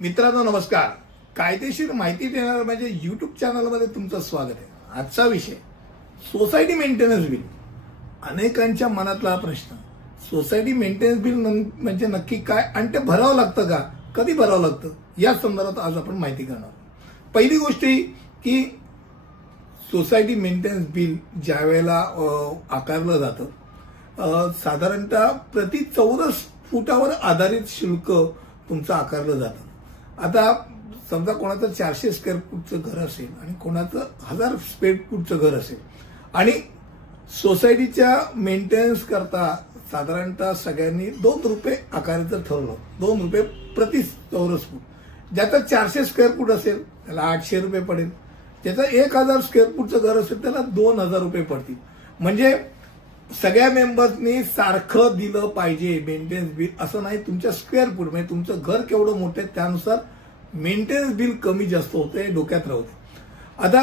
मित्रांनो नमस्कार. कायदेशीर माहिती देणार म्हणजे YouTube चॅनलमध्ये तुमचं स्वागत आहे. आजचा विषय सोसायटी मेंटेनन्स बिल. अनेकांच्या मनातला प्रश्न, सोसायटी मेंटेनन्स बिल म्हणजे नक्की काय आणि ते भरावं लागतं का, कधी भरावं लागतं, या संदर्भात आज आपण माहिती करणार. पहिली गोष्ट ही की सोसायटी मेंटेनन्स बिल ज्या वेळेला आकारलं जातं साधारणतः प्रति चौरस फुटावर आधारित शुल्क तुमचं आकारलं जातं. आता समजा कोणाचं 400 स्क्वेअर फूटचं घर असेल आणि कोणाचं 1000 स्क्वेअर फूटचं घर असेल आणि सोसायटीच्या मेंटेनन्स करता साधारणतः सगळ्यांनी 2 रुपये आकाराचं ठरवलं. 2 रुपये प्रति चौरस फूट. ज्याचं 400 स्क्वेअर फूट असेल त्याला 800 रुपये पडेल. ज्याचं 1000 स्क्वेअर फूटचं घर असेल त्याला 2000 रुपये पडतील. म्हणजे सगळ्या मेंबर्सनी सारखं दिलं पाहिजे मेंटेनन्स बिल. असं नाही तुमच्या स्क्वेअर फूट म्हणजे तुमचं घर केवढं मोठं आहे त्यानुसार मेंटेनन्स बिल कमी जास्त होतं, हे डोक्यात राहू दे. आता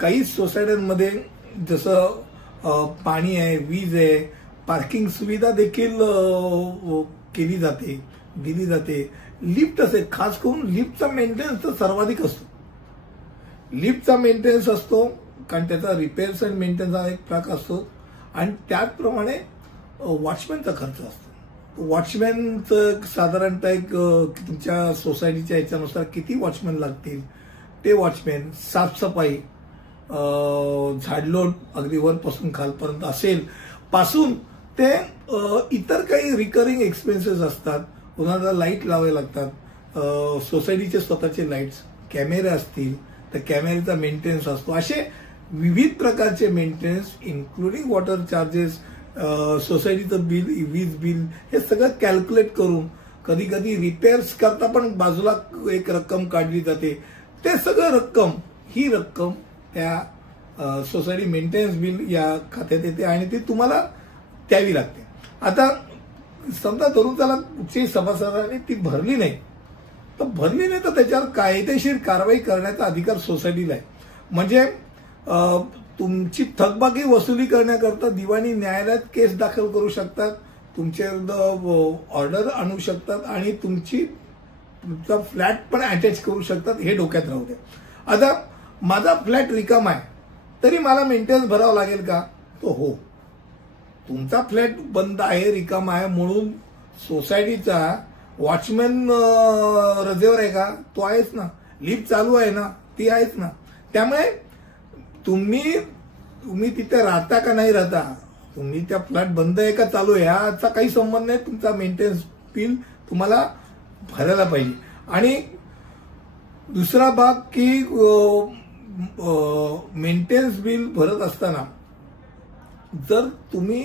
काही सोसायट्यांमध्ये जसं पाणी आहे, वीज आहे, पार्किंग सुविधा देखील केली जाते, दिली जाते. लिफ्ट असेल, खास करून लिफ्टचा मेंटेनन्स तर सर्वाधिक असतो. लिफ्टचा मेंटेनन्स असतो कारण त्याचा रिपेअर्स अँड मेंटेनन्सचा एक प्रकार असतो आणि त्याचप्रमाणे वॉचमॅनचा खर्च असतो. वॉचमॅनचं साधारणतः एक तुमच्या सोसायटीच्या याच्यानुसार किती वॉचमॅन लागतील ते वॉचमॅन, साफसफाई, झाडलोट अगदी वरपासून खालपर्यंत असेल पासून ते इतर काही रिकरिंग एक्सपेन्सेस असतात. कोणाला लाईट लावावे लागतात, सोसायटीचे स्वतःचे लाईट्स, कॅमेरे असतील तर कॅमेऱ्याचा मेंटेनन्स असतो. असे विविध प्रकारचे मेंटेनन्स इन्क्लुडिंग वॉटर चार्जेस, सोसायटीचं बिल, वीज बिल, हे सगळं कॅल्क्युलेट करून कधी कधी रिपेअर्स करता पण बाजूला एक रक्कम काढली जाते. ते सगळं रक्कम, ही रक्कम त्या सोसायटी मेंटेनन्स बिल या खात्यात येते आणि ती तुम्हाला द्यावी लागते. आता समजा धरून त्याला कुठच्याही सभासदाने ती भरली नाही तर त्याच्यावर कायदेशीर कारवाई करण्याचा अधिकार सोसायटीला आहे. म्हणजे तुमची थकबाकी वसुली करण्याकरता दिवाणी न्यायालयात केस दाखल करू शकतात, तुमच्या ऑर्डर आणू शकतात आणि तुमचा फ्लॅट पण अटॅच करू शकतात. हे डोक्यात राहू द्या. आता माझा फ्लॅट रिकामा आहे तरी मला मेंटेनन्स भरावं लागेल का? तो हो, तुमचा फ्लॅट बंद आहे, रिकामा आहे म्हणून सोसायटीचा वॉचमॅन रजेवर आहे का? तो आहेच ना. लिफ्ट चालू आहे ना, ती आहेच ना. त्यामुळे तुम्ही तिथे राहता का नाही राहता, तुम्ही त्या फ्लॅट बंद आहे का चालू आहे याचा काही संबंध नाही. तुमचा मेंटेनन्स बिल तुम्हाला भरायला पाहिजे. आणि दुसरा भाग की मेंटेनन्स बिल भरत असताना जर तुम्ही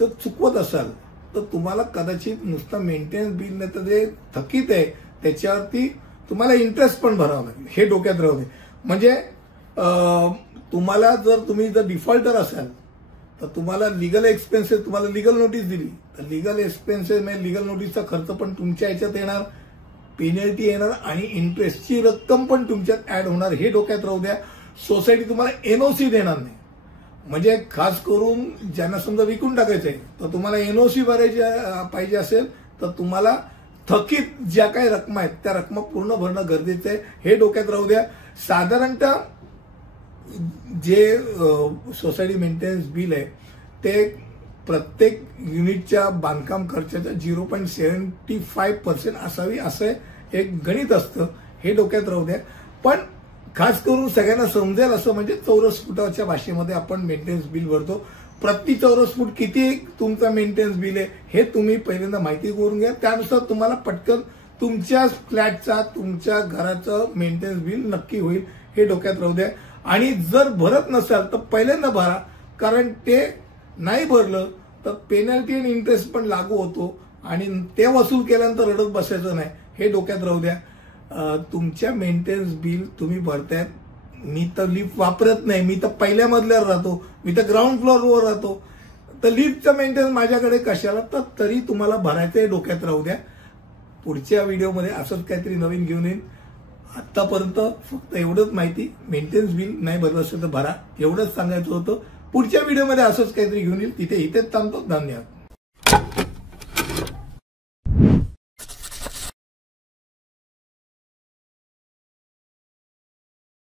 चुकवत असाल तर तुम्हाला कदाचित नुसतं मेंटेनन्स बिल नाही तर जे थकीत आहे त्याच्यावरती तुम्हाला इंटरेस्ट पण भरावा लागेल. हे डोक्यात राहू दे. म्हणजे तुम्हाला तुम्ही जर डिफॉल्टर असाल तर तुम्हाला लिगल एक्सपेन्सेस, तुम्हाला लिगल नोटीस दिली तर लिगल एक्सपेन्सेस म्हणजे लिगल नोटीसचा खर्च पण तुमच्या याच्यात येणार, पेनल्टी येणार आणि इंटरेस्टची रक्कम पण तुमच्यात ऍड होणार. हे डोक्यात राहू द्या. सोसायटी तुम्हाला एनओसी देणार नाही. म्हणजे खास करून ज्यांना समजा विकून टाकायचं आहे तर तुम्हाला एनओसी भरायची पाहिजे असेल तर तुम्हाला थकीत ज्या काही रक्कम आहेत त्या रक्कम पूर्ण भरणं गरजेचं आहे. हे डोक्यात राहू द्या. साधारणतः जे सोसायटी मेंटेनन्स बिल आहे ते प्रत्येक युनिटच्या बांधकाम खर्चाच्या 0.75% असावी असं एक गणित असतं. हे डोक्यात राहू द्या. पण खास करून सगळ्यांना समजेल असं म्हणजे चौरस फुटाच्या भाषेमध्ये आपण मेंटेनन्स बिल भरतो. प्रति चौरस फूट किती तुमचा मेंटेनन्स बिल आहे हे तुम्ही पहिल्यांदा माहिती करून घ्या. त्यानुसार तुम्हाला पटकन तुमच्या फ्लॅटचा, तुमच्या घराचं मेंटेनन्स बिल नक्की होईल. हे डोक्यात राहू द्या. आणि जर भरत नसाल तर पहिल्यांदा भरा, कारण ते नाही भरलं तर पेनल्टी आणि इंटरेस्ट पण लागू होतो आणि ते वसूल केल्यानंतर रडत बसायचं नाही. हे डोक्यात राहू द्या. तुमच्या मेंटेनन्स बिल तुम्ही भरतायत. मी तर लिफ्ट वापरत नाही, मी तर पहिल्या मजल्यावर राहतो, मी तर ग्राउंड फ्लोअरवर राहतो, तर लिफ्टचं मेंटेनन्स माझ्याकडे कशाला, तर तरी तुम्हाला भरायचं. हे डोक्यात राहू द्या. पुढच्या व्हिडिओमध्ये असंच काहीतरी नवीन घेऊन येईन. आतापर्यंत फक्त एवढंच माहिती, मेंटेनन्स बिल नाही भरलं असेल तर भरा, एवढंच सांगायचं होतं. पुढच्या व्हिडिओमध्ये असंच काहीतरी घेऊन येईल. इथेच थांबतो. धन्यवाद.